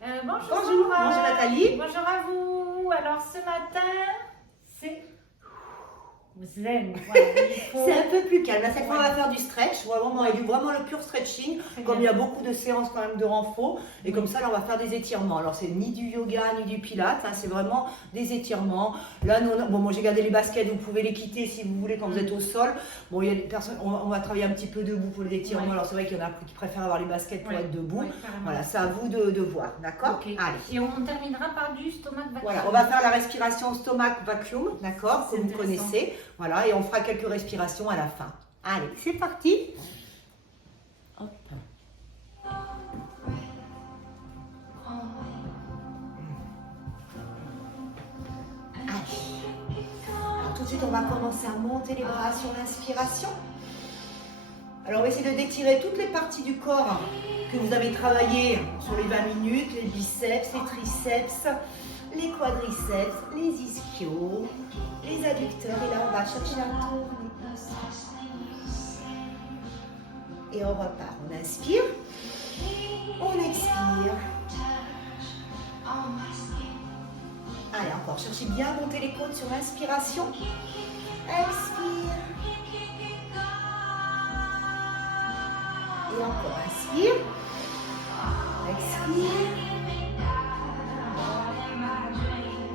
Bonjour. Bonjour, bonjour Nathalie. Bonjour à vous. Alors ce matin, c'est zen. Voilà, C'est un peu plus calme. Cette fois, on va faire du stretch, vraiment le pur stretching. Comme il y a beaucoup de séances quand même de renfort. Et comme ça, là, on va faire des étirements. Alors, c'est ni du yoga, ni du pilates. Hein, c'est vraiment des étirements. Là, nous, moi, j'ai gardé les baskets. Vous pouvez les quitter si vous voulez quand vous êtes au sol. Bon, il y a des personnes, on va travailler un petit peu debout pour les étirements. Ouais. Alors, c'est vrai qu'il y en a qui préfèrent avoir les baskets pour être debout. Ouais, Voilà, c'est à vous de voir. D'accord? Okay. Allez. Et on terminera par du stomac vacuum. Voilà, on va faire la respiration stomac vacuum, d'accord, que vous intéressant. connaissez. Voilà, et on fera quelques respirations à la fin. Allez, c'est parti. Hop. Allez. Alors, tout de suite, on va commencer à monter les bras sur l'inspiration. Alors, on va essayer de d'étirer toutes les parties du corps que vous avez travaillé sur les 20 minutes, les biceps, les triceps, les quadriceps, les ischios, les adducteurs. Et là, on va chercher à tourner. Et on repart. On inspire. On expire. Allez, encore. Cherchez bien à monter les côtes sur l'inspiration. Expire. Et encore. Inspire. Expire.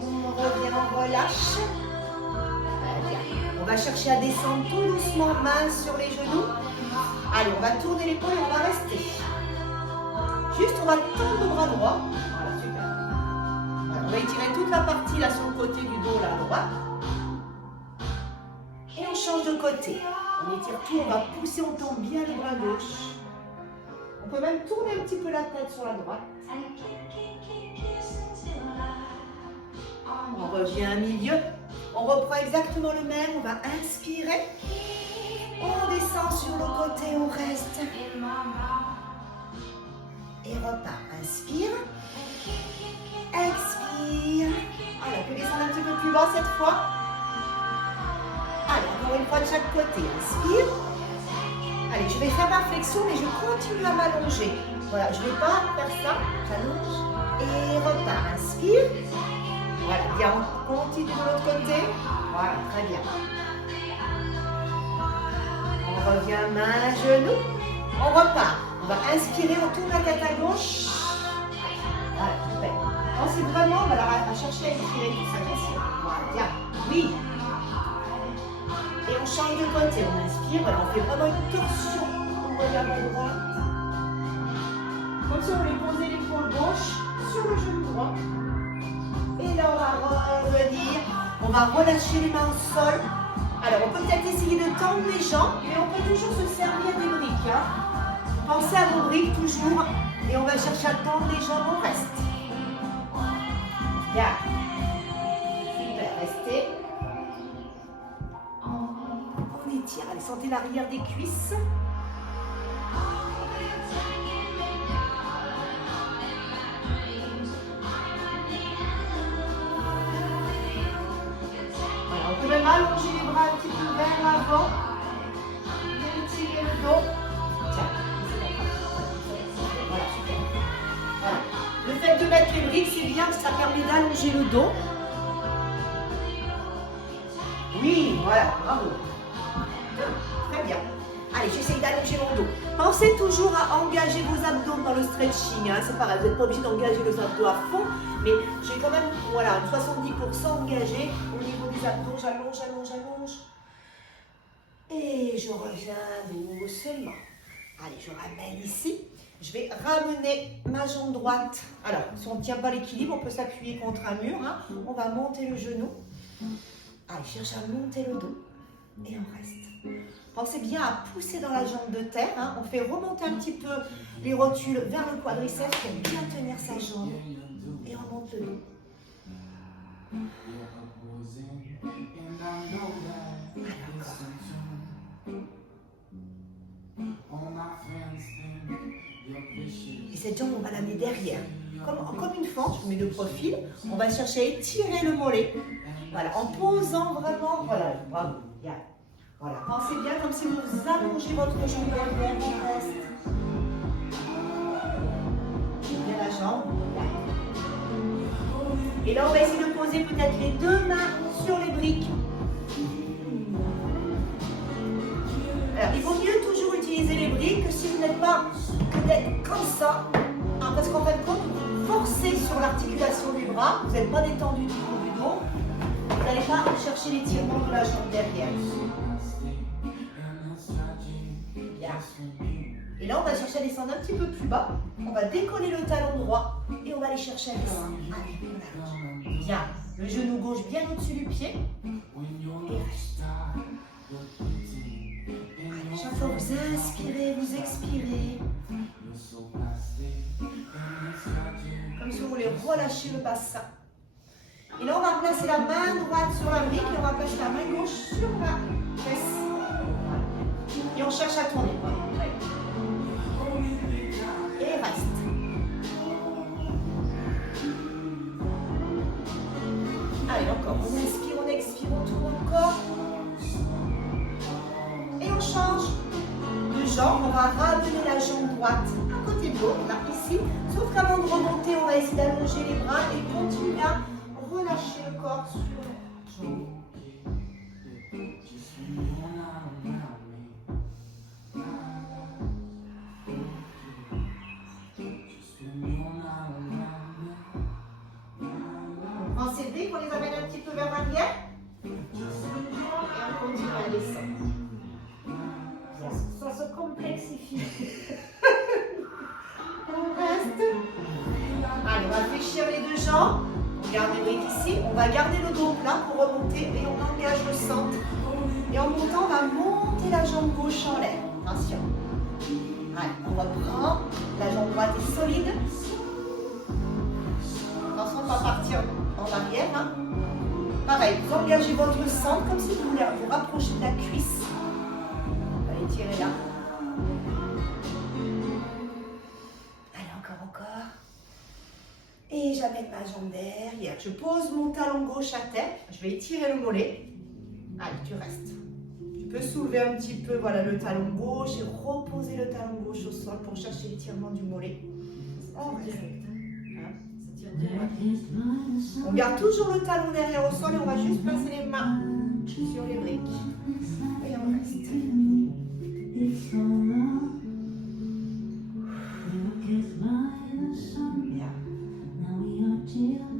On revient, on relâche. Très bien. On va chercher à descendre tout doucement, main sur les genoux. Allez, on va tourner l'épaule et on va rester. Juste, on va tendre le bras droit. Voilà, super. Voilà, on va étirer toute la partie là sur le côté du dos, là, à droite. Et on change de côté. On étire tout, on va pousser, on tend bien le bras gauche. On peut même tourner un petit peu la tête sur la droite. On revient à milieu. On reprend exactement le même. On va inspirer. On descend sur le côté, on reste. Et repart. Inspire. Expire. Alors, on peut descendre un petit peu plus bas cette fois. Allez, encore une fois de chaque côté. Inspire. Allez, je vais faire ma flexion, mais je continue à m'allonger. Voilà, je ne vais pas faire ça. J'allonge. Et repart. Inspire. Voilà, bien, on continue de l'autre côté. Voilà, très bien. On revient main, genou. On repart. On va inspirer, on tourne la tête à gauche. Voilà, super. Ensuite, vraiment, on va la chercher à étirer sa flexion. Voilà, bien. Oui. Et on change de côté. On inspire, voilà, on fait vraiment une torsion. On regarde à droite. Comme si on voulait poser l'épaule gauche sur le genou droit. Et là, on va revenir. On va relâcher les mains au sol. Alors, on peut peut-être essayer de tendre les jambes, mais on peut toujours se servir des briques. Hein. Pensez à vos briques toujours. Et on va chercher à tendre les jambes, on reste. Bien. Super, restez. On étire. Allez, sentez l'arrière des cuisses. On peut même allonger les bras un petit peu vers l'avant. Étirer le dos. Tiens, voilà, super. Voilà. Le fait de mettre les briques, c'est bien, ça permet d'allonger le dos. Oui, voilà, bravo. Très bien. Allez, j'essaye d'allonger mon dos. Pensez toujours à engager vos abdos dans le stretching. Hein. C'est pareil, vous n'êtes pas obligé d'engager les abdos à fond, mais j'ai quand même 70% engagé au niveau des abdos. J'allonge, j'allonge, j'allonge. Et je reviens doucement. Allez, je ramène ici. Je vais ramener ma jambe droite. Alors, si on ne tient pas l'équilibre, on peut s'appuyer contre un mur. Hein. On va monter le genou. Allez, cherche à monter le dos. Et on reste. Pensez bien à pousser dans la jambe de terre. Hein. On fait remonter un petit peu les rotules vers le quadriceps pour bien tenir sa jambe. Et on monte le dos. Et cette jambe, on va l'amener derrière. Comme une fente, je mets de profil. On va chercher à étirer le mollet. Voilà, en posant vraiment. Voilà, bravo. Bien. Voilà, pensez bien comme si vous allongez votre jambe derrière, on reste. Bien la jambe. Bien. Et là, on va essayer de poser peut-être les deux mains sur les briques. Alors, il vaut mieux toujours utiliser les briques si vous n'êtes pas que d'être comme ça. Hein, parce qu'en fin de compte, vous forcez sur l'articulation des bras, vous n'êtes pas détendu du coup du dos. Vous n'allez pas chercher l'étirement de la jambe derrière. Bien. Et là, on va chercher à descendre un petit peu plus bas. On va décoller le talon droit et on va aller chercher à descendre. Allez, on allonge. Bien. Le genou gauche bien au-dessus du pied. Et reste. Allez, chaque fois vous inspirez, vous expirez. Comme si vous voulez relâcher le bassin. Et là, on va placer la main droite sur la brique et on va placer la main gauche sur la fesse. Et on cherche à tourner. Et reste. Allez, encore. On inspire, on expire, on tourne encore. Et on change de jambe. On va ramener la jambe droite à côté de l'autre, là, ici. Sauf qu'avant de remonter, on va essayer d'allonger les bras et continuer à relâcher le corps sur la jambe. On prend ces briques, on les amène un petit peu vers l'arrière. Et on continue à descendre. Ça se complexifie. On reste. Allez, on va fléchir les deux jambes. On garde les briques ici. On va garder le dos plat pour remonter et on engage le centre. Et en montant, on va monter la jambe gauche en l'air. Attention. Allez, on reprend. La jambe droite est solide. Attention de ne pas partir en arrière. Hein. Pareil, vous engagez votre centre comme si vous voulez vous rapprocher de la cuisse. Allez, tirez là. Et j'amène ma jambe derrière. Je pose mon talon gauche à terre. Je vais étirer le mollet. Allez, tu restes. Tu peux soulever un petit peu voilà, le talon gauche et reposer le talon gauche au sol pour chercher l'étirement du mollet. On reste. On garde toujours le talon derrière au sol et on va juste placer les mains sur les briques. Et on reste.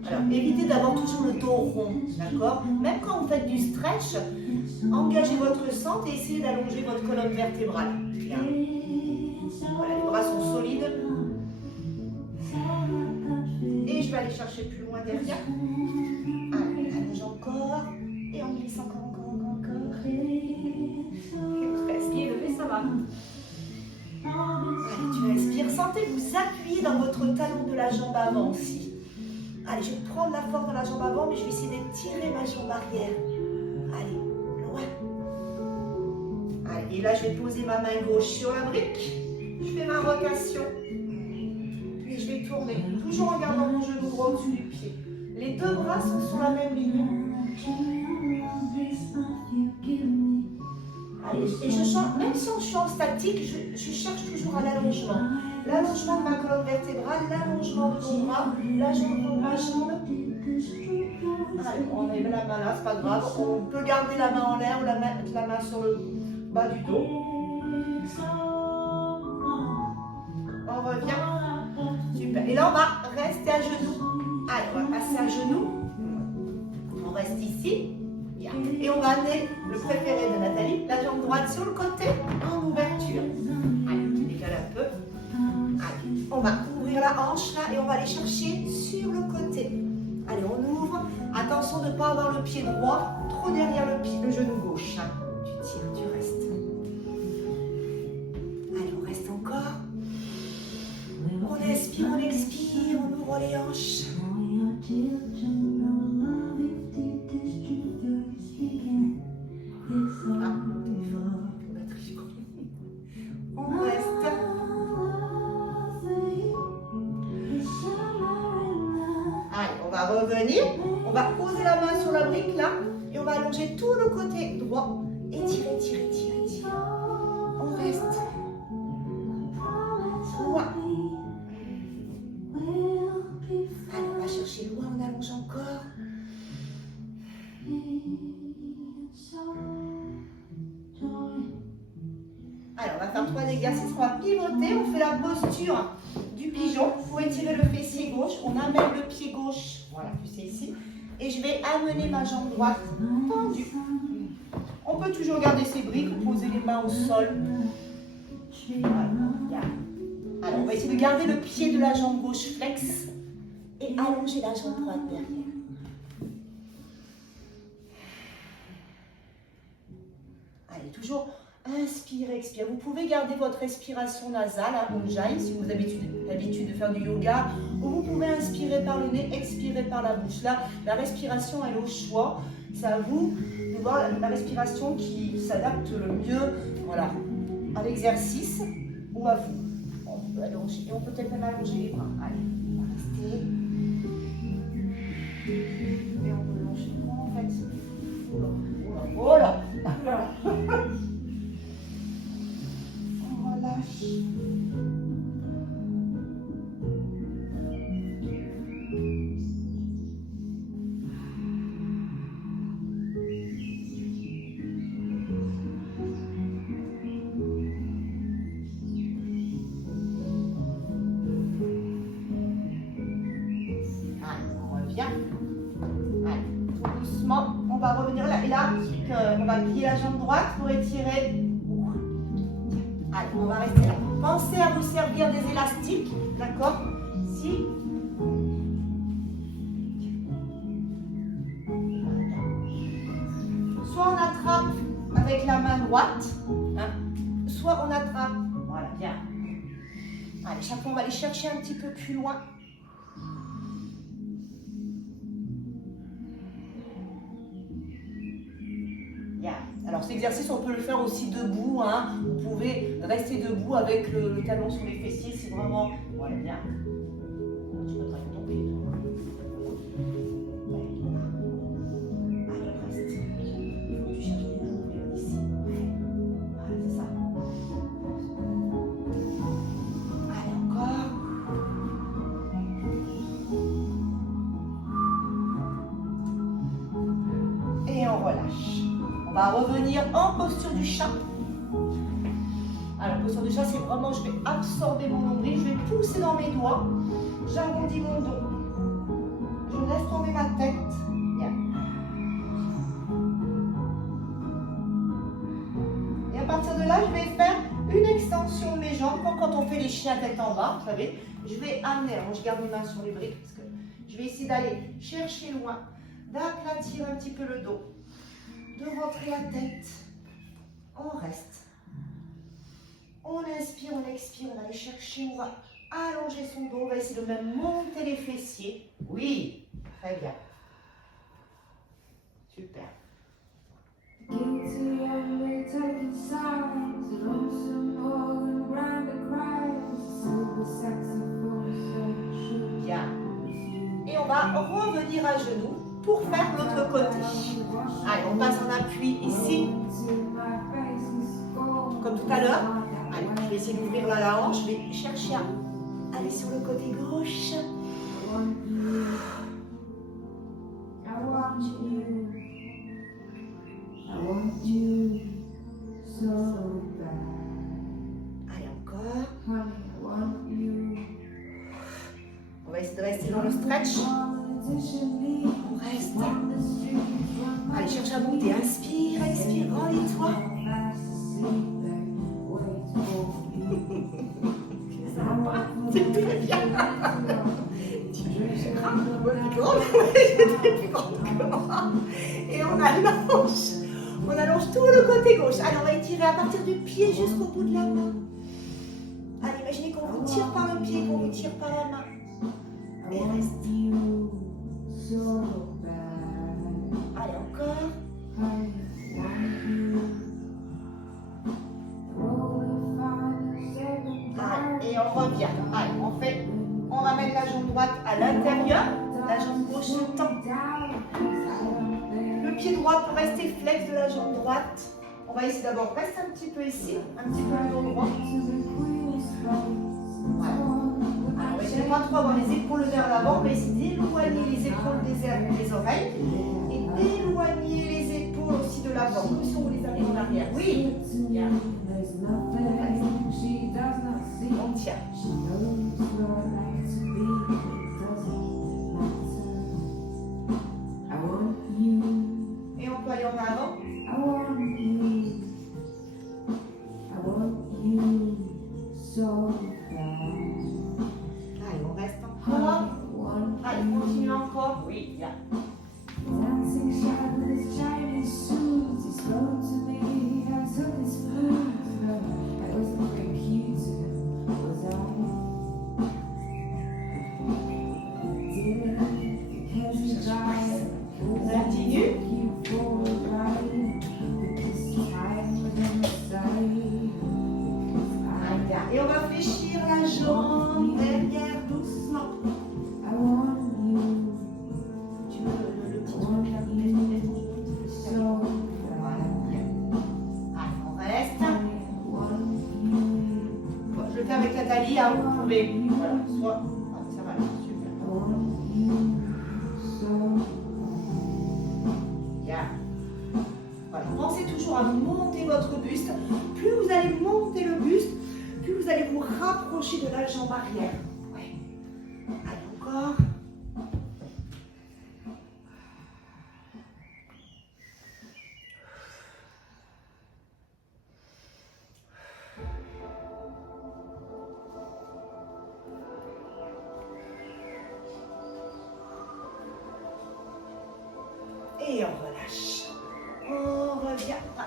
Alors, évitez d'avoir toujours le dos rond, d'accord? Même quand vous faites du stretch, engagez votre centre et essayez d'allonger votre colonne vertébrale. Bien. Voilà, les bras sont solides. Et je vais aller chercher plus loin derrière. Allez, allonge encore. Et on glisse encore. Pied levé, ça va. Allez, tu respires. Sentez que vous appuyez dans votre talon de la jambe avant aussi. Allez, je vais prendre la force dans la jambe avant, mais je vais essayer d'étirer ma jambe arrière. Allez, loin. Allez, et là, je vais poser ma main gauche sur la brique. Je fais ma rotation. Et je vais tourner, toujours en gardant mon genou droit au-dessus du pied. Les deux bras sont sur la même ligne. Allez, et je change, même si je suis en statique, je cherche toujours à l'allongement. L'allongement de ma colonne vertébrale, l'allongement de mon bras, l'allongement de ma jambe. Allez, on met la main là, c'est pas grave. On peut garder la main en l'air ou mettre la main sur le bas du dos. On revient. Super. Et là, on va rester à genoux. Allez, on va passer à genoux. On reste ici. Bien. Et on va amener le préféré de Nathalie, la jambe droite sur le côté en ouverture. Allez, tu décales un peu. Allez, on va ouvrir la hanche là et on va aller chercher sur le côté. Allez, on ouvre. Attention de ne pas avoir le pied droit trop derrière le genou gauche. Hein. Tu tires, tu restes. Allez, on reste encore. On inspire, on expire, on ouvre les hanches. On reste. Allez, on va revenir. On va poser la main sur la brique là. Et on va allonger tout le côté droit. Et tirer. On reste. Loin. Allez, on va chercher loin, on allonge encore. Alors, on va faire 3 exercices. On va pivoter. On fait la posture du pigeon. Pour étirer le fessier gauche, on amène le pied gauche. Voilà, tu sais ici. Et je vais amener ma jambe droite tendue. On peut toujours garder ses briques ou poser les mains au sol. Voilà. Alors, on va essayer de garder le pied de la jambe gauche flex et allonger la jambe droite derrière. Allez, toujours inspire, expire. Vous pouvez garder votre respiration nasale, Ujjayi, si vous avez l'habitude de faire du yoga, ou vous pouvez inspirer par le nez, expirer par la bouche. Là, la respiration, elle est au choix. C'est à vous de voir la respiration qui s'adapte le mieux, voilà, à l'exercice ou à vous. On peut allonger, et on peut peut-être même allonger les bras. Allez, on va rester. Et on peut allonger les bras en fait. Oh là, oh là. On relâche. On va revenir là, et là, on va plier la jambe droite pour étirer. Allez, on va rester là. Pensez à vous servir des élastiques, d'accord? Si. Soit on attrape avec la main droite, hein, soit on attrape. Voilà, bien. Allez, chaque fois, on va aller chercher un petit peu plus loin. Alors cet exercice, on peut le faire aussi debout. Hein. Vous pouvez rester debout avec le talon sur les fessiers. C'est vraiment... Voilà, bien. Tu peux travailler ton pied. Allez, reste. Il faut que tu cherches les mains ici. Voilà, c'est ça. Allez, encore. Et on relâche. On va revenir en posture du chat. Alors, posture du chat, c'est vraiment, je vais absorber mon nombril, je vais pousser dans mes doigts, j'arrondis mon dos, je laisse tomber ma tête. Bien. Et à partir de là, je vais faire une extension de mes jambes, comme quand on fait les chiens tête en bas, vous savez. Je vais amener, alors je garde mes mains sur les briques, parce que je vais essayer d'aller chercher loin, d'aplatir un petit peu le dos, de rentrer la tête, on reste, on inspire, on expire, on va aller chercher, on va allonger son dos, on va essayer de même monter les fessiers, oui, très bien, super. Bien, et on va revenir à genoux pour faire l'autre côté. Allez, on passe en appui ici, comme tout à l'heure. Allez, je vais essayer d'ouvrir la hanche, je vais chercher à aller sur le côté gauche. Allez, encore. On va essayer de rester dans le stretch. On reste. Allez, cherche à monter. Inspire, expire, relis-toi. Ça va pas? C'est très bien. Et on allonge tout le côté gauche. Allez, on va étirer à partir du pied jusqu'au bout de la main. Allez, imaginez qu'on vous tire par le pied, qu'on vous tire par la main. Et reste. Allez, encore. Allez, et on revient. Allez, on ramène la jambe droite à l'intérieur, la jambe gauche se tend. Le pied droit peut rester flex de la jambe droite. On va essayer d'abord, reste un petit peu ici, un petit peu le dos droit. Voilà. Alors, on va essayer de pas trop avoir les épaules vers l'avant, on va essayer d'éloigner les épaules des oreilles et d'éloigner les épaules aussi de l'avant, comme si on roule les habits en arrière. Oui. Bien. On tient. Et on peut aller en avant. Allez, on reste encore. Allez, continue encore. Oui, bien. Dancing shadows, Chinese suits, he spoke to me, I took his food. I wasn't very cute to him, was I? Did because he died, Continue. you for a ride, because time was on my side. Allez, bien. Et on va fléchir la jambe derrière doucement. I want you, Tu veux le petit truc là, so voilà, bien. Allez, on reste. I want you. Bon, je le fais avec Nathalie, hein, vous pouvez. Voilà, soit. Ah, ça va, super. Bien. Voilà, pensez toujours à monter votre buste. Plus vous allez monter le buste, plus vous allez vous rapprocher de la jambe arrière. Ouais. Allez, encore. Et on relâche. On revient. Ah,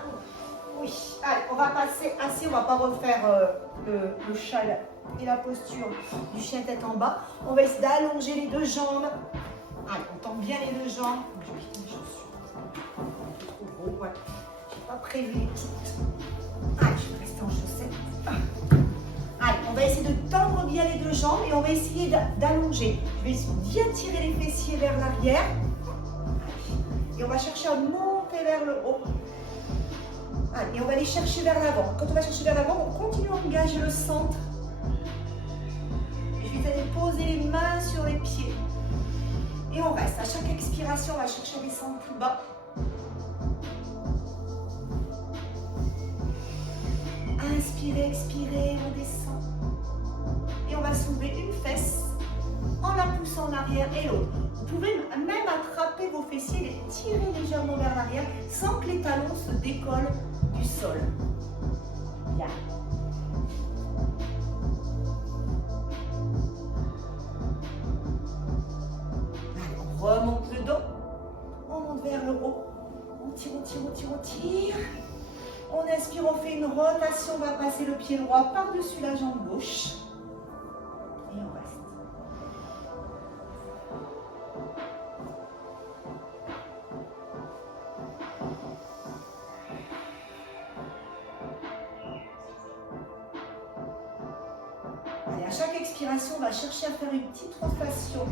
oui. Allez, on va passer assis. On va pas refaire le châle et la posture du chien tête en bas. On va essayer d'allonger les deux jambes. Allez, on tend bien les deux jambes. Je vais mettre mes chaussures. C'est un peu trop gros. Ouais. J'ai pas prévu les petites. Allez, je vais rester en chaussettes. Allez, on va essayer de tendre bien les deux jambes et on va essayer d'allonger. Je vais essayer de bien tirer les fessiers vers l'arrière. Et on va chercher à monter vers le haut. Allez, et on va aller chercher vers l'avant. Quand on va chercher vers l'avant, on continue à engager le centre. Et je vais aller poser les mains sur les pieds. Et on reste. À chaque expiration, on va chercher à descendre plus bas. Inspirez, expirez, on descend. Et on va soulever une fesse en la poussant en arrière et l'autre. Vous pouvez même attraper vos fessiers et les tirer légèrement vers l'arrière sans que les talons se décollent du sol. Bien. Allez, on remonte le dos. On monte vers le haut. On tire, on tire, on tire, on tire. On inspire, on fait une rotation. On va passer le pied droit par-dessus la jambe gauche. Et on reste. Allez, à chaque expiration, on va chercher à faire une petite rotation.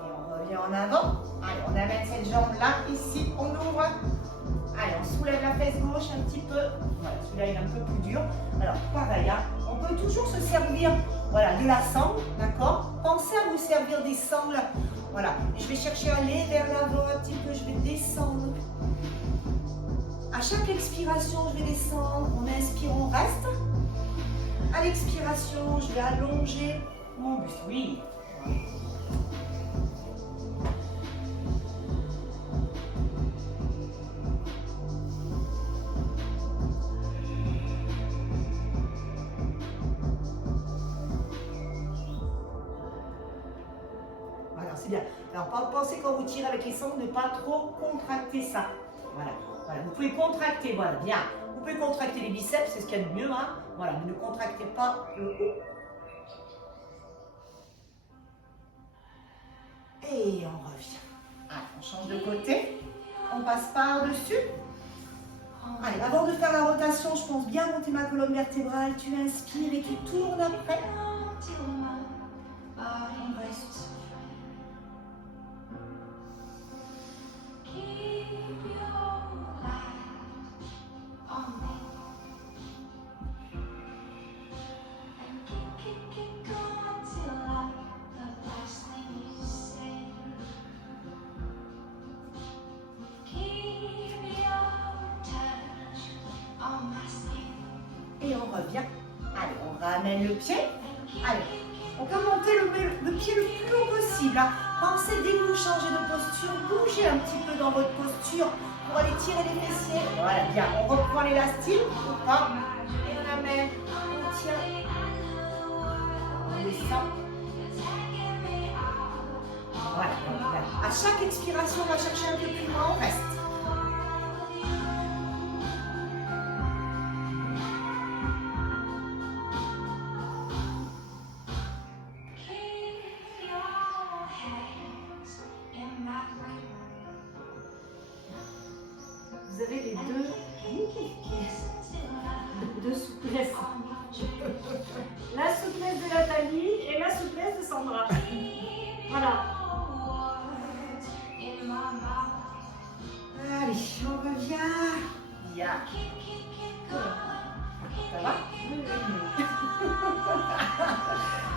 Et on revient en avant. Allez, on amène cette jambe là, ici, on ouvre. Allez, on soulève la fesse gauche un petit peu. Voilà, celui-là il est un peu plus dur. Alors, pareil, hein, on peut toujours se servir voilà, de la sangle, d'accord? Pensez à vous servir des sangles. Voilà, et je vais chercher à aller vers l'avant un petit peu, je vais descendre. À chaque expiration, je vais descendre. On inspire, on reste. À l'expiration, je vais allonger mon buste. Oui. Voilà, c'est bien. Alors, pensez quand vous tirez avec les sangles, ne pas trop contracter ça. Voilà. Voilà. Vous pouvez contracter, voilà, bien. Vous pouvez contracter les biceps, c'est ce qu'il y a de mieux, hein. Voilà, mais ne contractez pas le haut. Et on revient. Allez, on change de côté. On passe par-dessus. Allez, avant de faire la rotation, je pense bien monter ma colonne vertébrale. Tu inspires et tu tournes après. On reste. revient. Allez, on ramène le pied. Allez, on peut monter le pied le plus haut possible. Hein. Pensez dès que vous changez de posture, bougez un petit peu dans votre posture pour aller tirer les fessiers. Voilà, bien. On reprend l'élastique ou pas. Et on amène, on tient. On descend. Voilà, voilà. À chaque expiration, on va chercher un peu plus loin, on reste. Vous avez les deux souplesses. La souplesse de Nathalie et la souplesse de Sandra. Voilà. Allez, on revient. Bien. Ça va?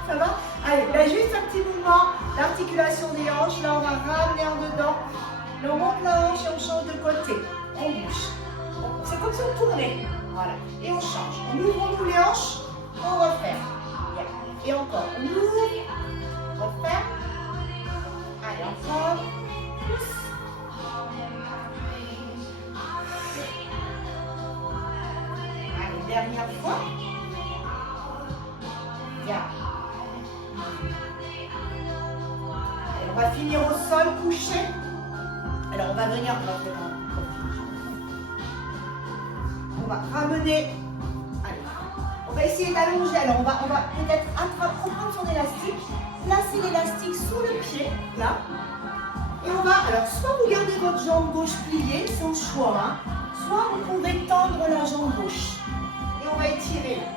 Ça va? Allez, là juste un petit mouvement d'articulation des hanches. Là, on va ramener en dedans. Là, on monte la hanche et on change de côté. On bouge. C'est comme si on tournait. Voilà. Et on change. On ouvre nous les hanches. On referme. Bien. Et encore. On ouvre. On referme. Allez, encore. Pousse. Allez, dernière fois. Bien. Allez, on va finir au sol couché. Alors, on va venir. On va ramener. Allez. On va essayer d'allonger. Alors, on va peut-être reprendre son élastique. Placer l'élastique sous le pied. Là. Et on va, alors, soit vous gardez votre jambe gauche pliée, sans choix, hein, soit vous pouvez tendre la jambe gauche. Et on va étirer là.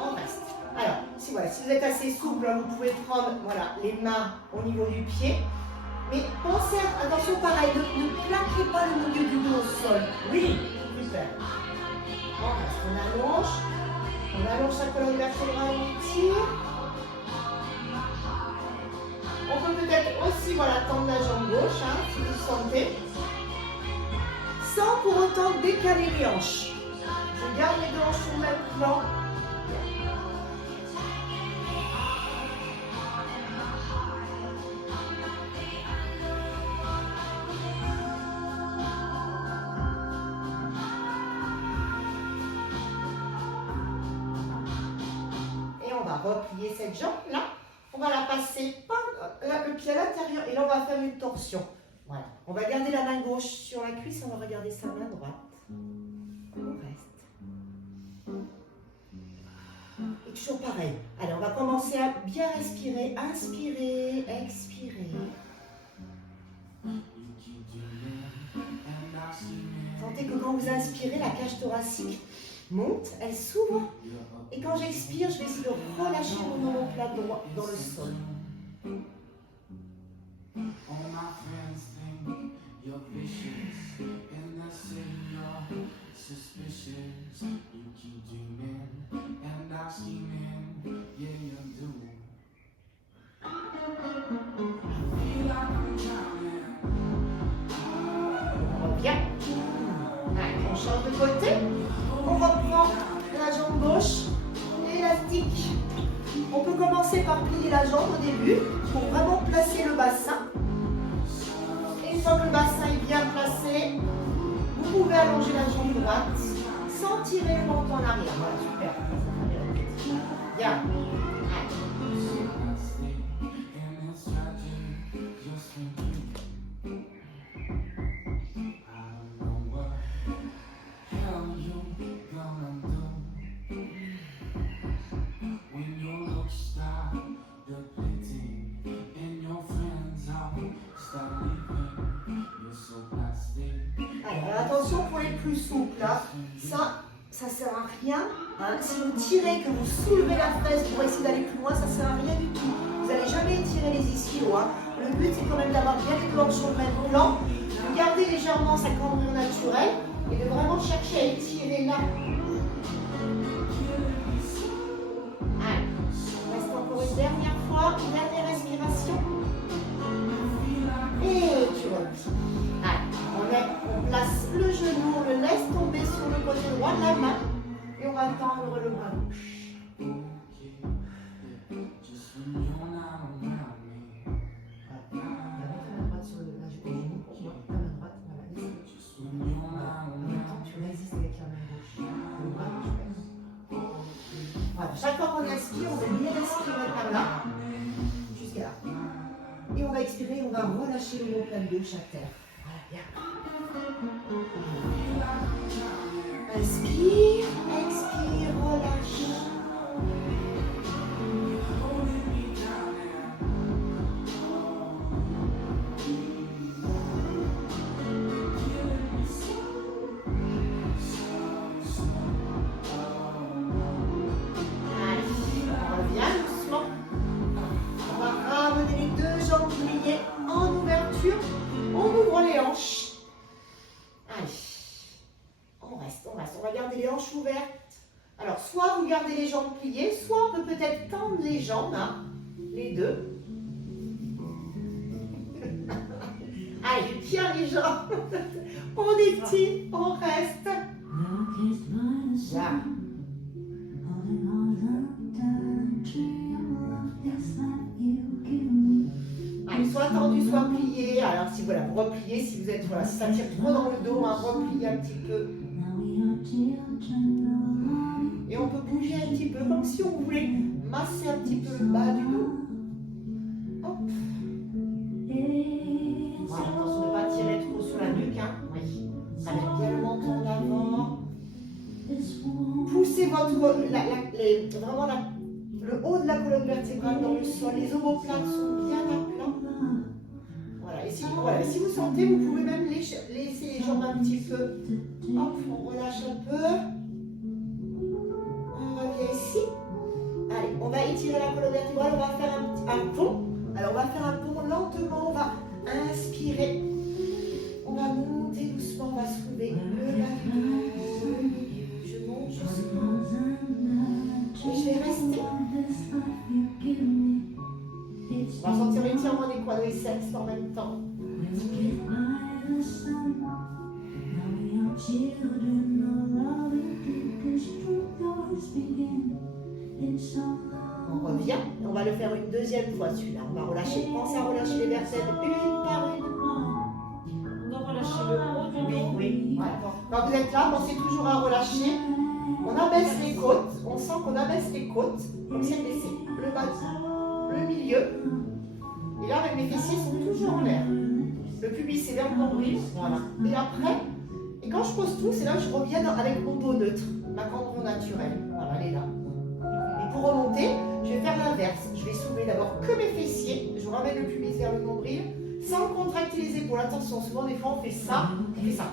On reste. Alors, si vous êtes assez souple, vous pouvez prendre les mains au niveau du pied. Mais pensez, attention pareil, ne plaquez pas le milieu du dos au sol. Oui, super. On reste, on allonge sa colonne vertébrale, on tire. On peut peut-être aussi tendre la jambe gauche, hein, si vous le sentez. Sans pour autant décaler les hanches. Je garde les deux hanches sur le même plan. Et on va replier cette jambe là. On va la passer le pied à l'intérieur et là on va faire une torsion. Voilà. On va garder la main gauche sur la cuisse, on va regarder sa main droite. On reste. Et toujours pareil. Allez, on va commencer à bien respirer. Inspirer, expirer. Sentez que quand vous inspirez, la cage thoracique monte, elle s'ouvre. Et quand j'expire, je vais essayer de relâcher mon omoplate droit dans le sol. On revient. Allez, on change de côté. On reprend la jambe gauche. Élastique. On peut commencer par plier la jambe au début pour vraiment placer le bassin. Et une fois que le bassin est bien placé, vous pouvez allonger la jambe droite sans tirer le menton en arrière. Voilà, super. Bien. Alors attention pour les plus souples, là, ça sert à rien. Hein. Si vous tirez, que vous soulevez la fesse pour essayer d'aller plus loin, ça sert à rien du tout. Vous n'allez jamais étirer les ischios. Hein. Le but c'est quand même d'avoir bien les planches sur le même plan, de garder légèrement sa cambrure naturelle et de vraiment chercher à étirer là. Allez, on reste encore une dernière fois, une dernière respiration. Et tu reviens. On place le genou, on le laisse tomber sur le côté droit de la main et on va va tendre le bras gauche. Voilà, chaque fois qu'on inspire, on va bien respirer par là, jusqu'à là. Et on va expirer, on va relâcher l'omoplate gauche à terre. Voilà, bien. Inspire, expire, relâche. Alors, soit vous gardez les jambes pliées, soit on peut peut-être tendre les jambes, hein, les deux. Allez, tiens les jambes. On étire, on reste. Là. Allez, soit tendu, soit plié. Alors, si voilà, vous repliez, si vous êtes, voilà, si ça tire trop dans le dos, hein, repliez un petit peu. Et on peut bouger un petit peu, comme si on voulait masser un petit peu le bas du dos. Hop. Voilà, attention de ne pas tirer trop sur la nuque. Hein. Oui. Allez, bien le menton en avant. Poussez votre, vraiment le haut de la colonne vertébrale dans le sol. Les omoplates sont bien à plat. Voilà. Et si vous sentez, vous pouvez même laisser les jambes un petit peu. Hop, on relâche un peu. On revient ici. Allez, on va étirer la colonne vertébrale, on va faire un pont. Alors, on va faire un pont lentement, on va inspirer. On va monter doucement, on va soulever le bas du dos. Je monte, je souleve. Et je vais rester. On va sentir l'étirement des quadriceps en même temps. On revient, on va le faire une deuxième fois celui-là. On va relâcher, pensez à relâcher les vertèbres une par une. On doit relâcher le haut du dos. Oui. Voilà. Quand vous êtes là, pensez toujours à relâcher. On abaisse les côtes, on sent qu'on abaisse les côtes. On sait baisser le bas, le milieu. Et là, avec mes fessiers sont toujours en l'air. Le pubis, c'est vers le nombril. Voilà. Et après, et quand je pose tout, c'est là que je reviens avec mon dos neutre, ma cambrure naturelle. Voilà, elle est là. Et pour remonter, je vais faire l'inverse. Je vais soulever d'abord que mes fessiers. Je ramène le pubis vers le nombril, sans contracter les épaules. Attention, souvent des fois on fait ça, on fait ça.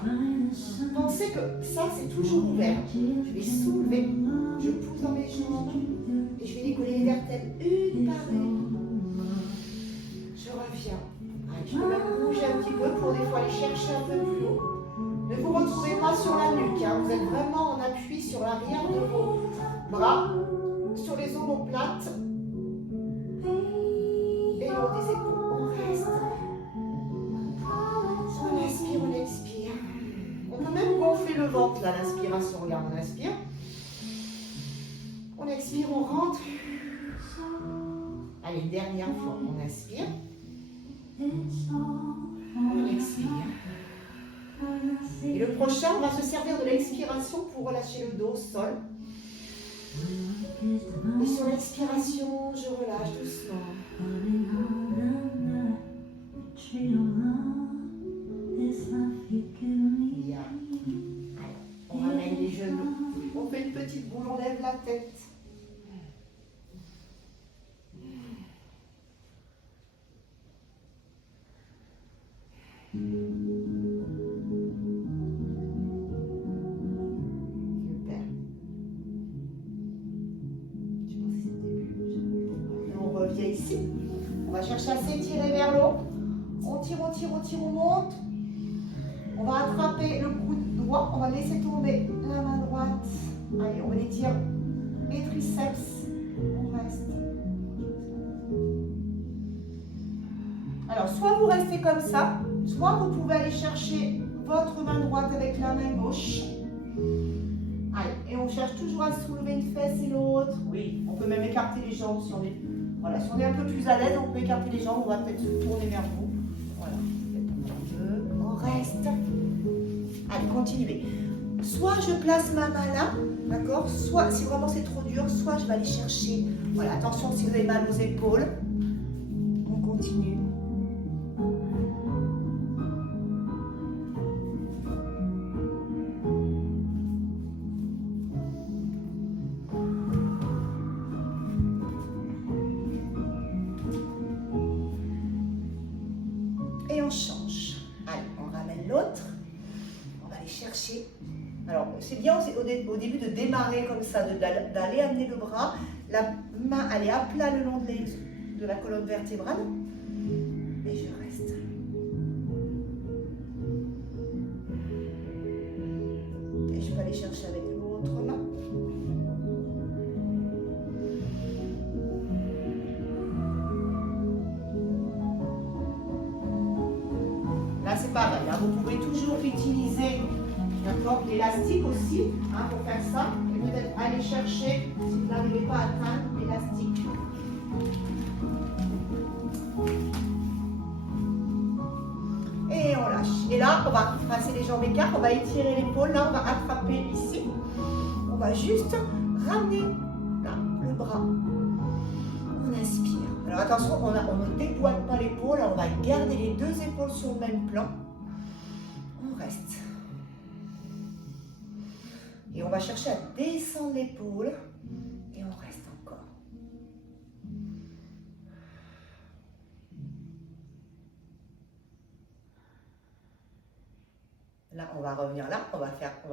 Pensez que ça, c'est toujours ouvert. Je vais soulever, je pousse dans mes jambes et je vais décoller les vertèbres une par une. Je reviens. Allez, je peux même bouger un petit peu pour des fois aller chercher un peu plus haut. Ne vous retrouvez pas sur la nuque, hein. Vous êtes vraiment en appui sur l'arrière de vos bras, sur les omoplates et le haut des épaules. On reste. On inspire, on expire. On peut même gonfler le ventre là, l'inspiration. Regarde, on inspire. On expire, on rentre. Allez, une dernière fois. On inspire. On expire. Et le prochain, on va se servir de l'expiration pour relâcher le dos au sol. Et sur l'expiration, je relâche doucement. Bien. Alors, on ramène les genoux. On fait une petite boule, on lève la tête. Super. On revient ici. On va chercher à s'étirer vers le haut. On tire, on tire, on tire, on monte. On va attraper le coude droit. On va laisser tomber la main droite. Allez, on étire les triceps. On reste. Alors, soit vous restez comme ça, soit vous pouvez aller chercher votre main droite avec la main gauche. Allez, et on cherche toujours à soulever une fesse et l'autre. Oui, on peut même écarter les jambes si on est... Voilà, si on est un peu plus à l'aise, on peut écarter les jambes, on va peut-être se tourner vers vous. Voilà, on reste. Allez, continuez. Soit je place ma main là, d'accord? Soit, si vraiment c'est trop dur, soit je vais aller chercher. Voilà, attention si vous avez mal aux épaules. On continue. Et on change. Allez, on ramène l'autre. On va aller chercher. Alors, c'est bien au début de démarrer comme ça, d'aller amener le bras. La main, elle est à plat le long de la colonne vertébrale. Et je reste. Et je peux aller chercher avec l'autre main. Là, c'est pareil. Hein, vous pouvez toujours utiliser l'élastique aussi pour faire ça. Et peut-être aller chercher, si vous n'arrivez pas à atteindre, l'élastique. Et on lâche. Et là, on va passer les jambes écartes, on va étirer l'épaule. Là, on va attraper ici. On va juste ramener là, le bras. On inspire. Alors attention, on ne déboîte pas l'épaule. On va garder les deux épaules sur le même plan. On reste. Et on va chercher à descendre l'épaule. Et on reste encore. Là, on va revenir là. On va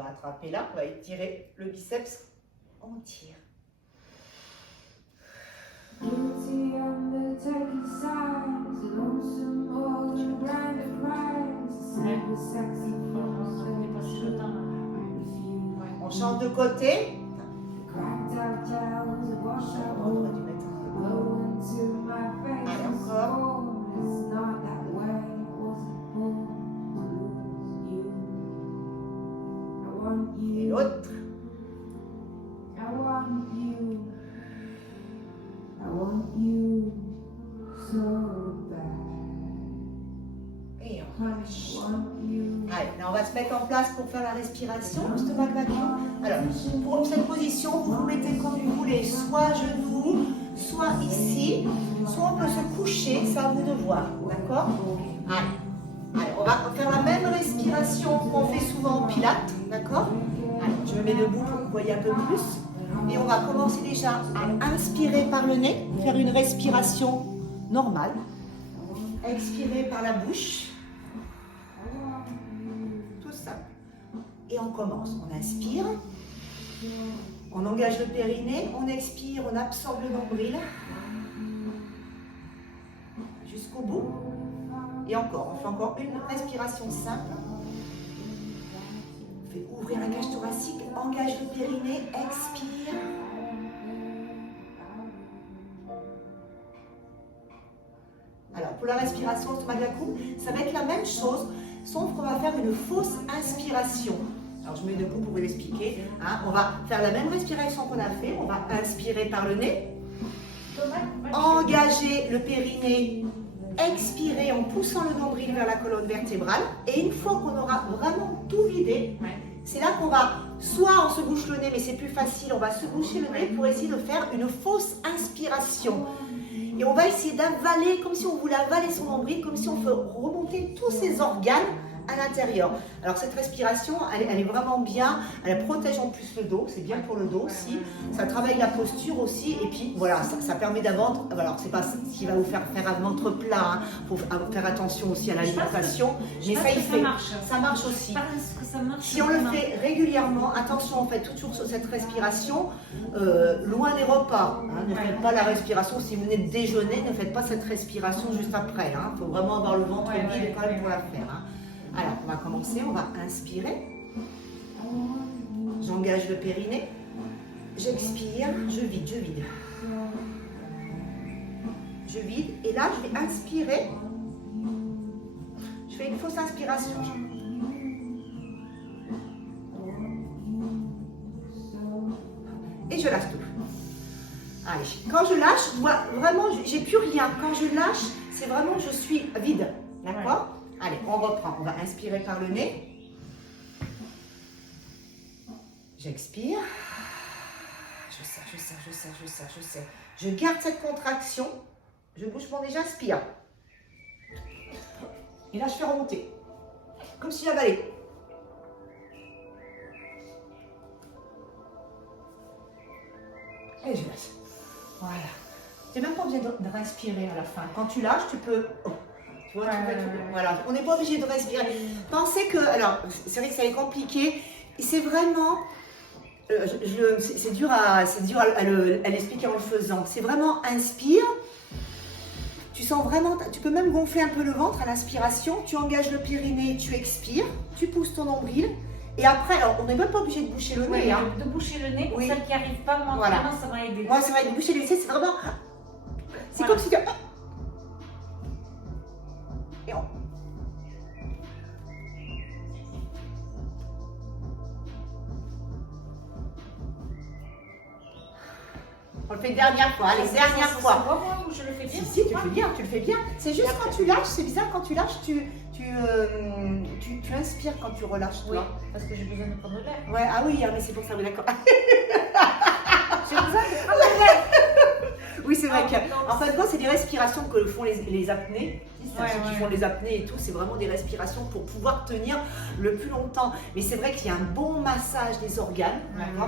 attraper là. On va étirer le biceps. On tire. Guilty undertaking sighs, lonesome more than random cries. Simple saxophone, On change de côté. cracked out towels, wash up On aurait dû mettre un peu. blow into my face. Allez, encore. Oh, it's not that way. It wasn't born to lose you. I want you. Et l'autre. I want you. I want you so bad. Et on relâche. I want you. Allez, là on va se mettre en place pour faire la respiration, le stomac vacuum. Alors, pour cette position, vous vous mettez comme vous voulez, soit genoux, soit ici, soit on peut se coucher, c'est à vous de voir, d'accord? Allez, on va faire la même respiration qu'on fait souvent au pilates, d'accord? Allez, je me mets debout pour que vous voyez un peu plus. Et on va commencer déjà à inspirer par le nez, faire une respiration normale. Expirer par la bouche. Tout simple. Et on commence. On inspire. On engage le périnée. On expire. On absorbe le nombril. Jusqu'au bout. Et encore. On fait encore une respiration simple. On fait ouvrir la cage thoracique. Engage le périnée. Expire. Alors, pour la respiration au stomac vacuum, ça va être la même chose, sauf qu'on va faire une fausse inspiration. Alors, je mets debout pour vous l'expliquer. Hein. On va faire la même respiration qu'on a fait. On va inspirer par le nez, engager le périnée, expirer en poussant le nombril vers la colonne vertébrale. Et une fois qu'on aura vraiment tout vidé, c'est là qu'on va, soit on se bouche le nez, mais c'est plus facile, on va se boucher le nez pour essayer de faire une fausse inspiration. Et on va essayer d'avaler, comme si on voulait avaler son nombril, comme si on fait remonter tous ses organes à l'intérieur. Alors cette respiration, elle est vraiment bien, elle protège en plus le dos, c'est bien pour le dos aussi, ça travaille la posture aussi, et puis voilà, ça permet d'avoir, alors c'est pas ce qui va vous faire un ventre plat, il faut faire attention aussi à l'alimentation, mais ça y fait, ça marche aussi. Si on le fait régulièrement, attention, on fait toujours sur cette respiration, loin des repas, hein, ne faites pas la respiration, si vous venez de déjeuner, ne faites pas cette respiration juste après, il faut vraiment avoir le ventre vide quand même pour la faire. Hein. Alors, on va commencer, on va inspirer. J'engage le périnée. J'expire, je vide, je vide. Je vide, et là, je vais inspirer. Je fais une fausse inspiration. et je lâche tout. Allez, quand je lâche, vraiment, j'ai plus rien. Quand je lâche, c'est vraiment, je suis vide. D'accord? Allez, on reprend. On va inspirer par le nez. J'expire. Je serre, je serre, je serre, je serre, je serre. Je garde cette contraction. Je bouge mon nez, j'inspire. Et là, je fais remonter. Comme si j'avalais. Et je laisse. Voilà. Tu n'as même pas besoin de respirer à la fin. Quand tu lâches, tu peux... Oh. Tu vois, voilà. On n'est pas obligé de respirer. Pensez que... Alors, c'est vrai que ça est compliqué. Et c'est vraiment... c'est dur à l'expliquer en le faisant. C'est vraiment inspire. Tu sens vraiment... Tu peux même gonfler un peu le ventre à l'inspiration. Tu engages le périnée, tu expires. Tu pousses ton nombril. Et après, alors, on n'est même pas obligé de boucher le nez. Hein. De boucher le nez, pour oui. celles qui n'y arrivent pas, moi, voilà. vraiment, ça m'a aidé. Moi, c'est vrai, de boucher le nez, c'est vraiment... C'est voilà. comme si tu... Et on le fait une dernière fois, allez, dernière fois. C'est moi ou je le fais bien? Si, tu le fais bien, tu le fais bien. C'est juste quand tu lâches, c'est bizarre, quand tu lâches, tu inspires quand tu relâches, toi. Oui, parce que j'ai besoin de prendre l'air. Ouais, ah oui, mais c'est pour ça, oui, d'accord. J'ai besoin de prendre l'air. Oui, c'est vrai qu'en fin de compte, c'est des respirations que font les apnées. Ceux qui font les apnées et tout, c'est vraiment des respirations pour pouvoir tenir le plus longtemps. Mais c'est vrai qu'il y a un bon massage des organes,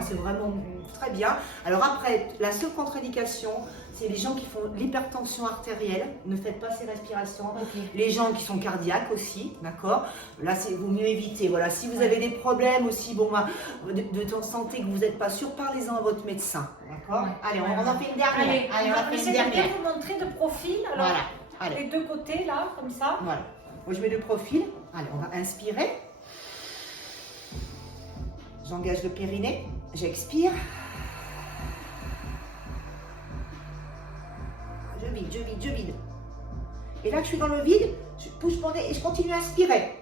c'est vraiment très bien. Alors après, la seule contre-indication, c'est les gens qui font l'hypertension artérielle, ne faites pas ces respirations. Les gens qui sont cardiaques aussi, d'accord? Là, c'est vaut mieux éviter. Voilà, si vous avez des problèmes aussi, bon, de santé que vous n'êtes pas sûr, parlez-en à votre médecin, d'accord? Allez, on en fait une dernière. Allez, on en fait une dernière. Je vais vous montrer de profil. Alors, voilà. Allez. Les deux côtés, là, comme ça. Voilà. Moi, je mets le profil. Allez, on va inspirer. J'engage le périnée. J'expire. Je vide, je vide, je vide. Et là, je suis dans le vide. Je pousse mon nez et je continue à inspirer.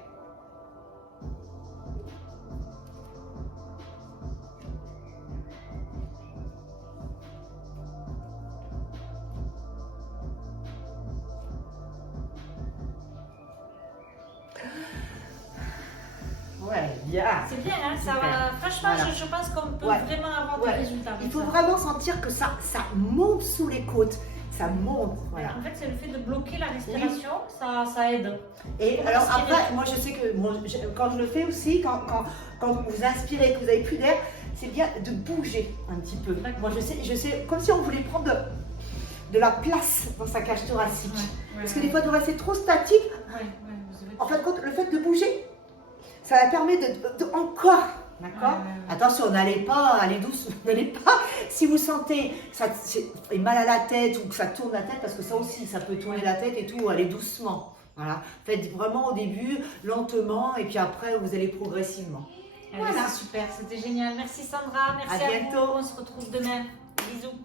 Ouais, bien. C'est bien, hein, ça va. Franchement, voilà. je pense qu'on peut vraiment avoir des résultats. Il faut vraiment sentir que ça monte sous les côtes. Ça monte. Voilà. En fait, c'est le fait de bloquer la respiration, ça aide. Et alors après, moi je sais que quand je le fais aussi, quand vous inspirez et que vous n'avez plus d'air, c'est bien de bouger un petit peu. Moi je sais, comme si on voulait prendre de la place dans sa cage thoracique. Parce que des fois de rester trop statique, en fin de compte, le fait de bouger, ça va permettre de encore, d'accord? Attention, n'allez pas, allez doucement, n'allez pas, si vous sentez que ça fait mal à la tête ou que ça tourne la tête, parce que ça aussi, ça peut tourner la tête et tout, allez doucement. Voilà, faites vraiment au début, lentement, et puis après, vous allez progressivement. Voilà, c'est super, c'était génial. Merci Sandra, merci à bientôt. On se retrouve demain. Bisous.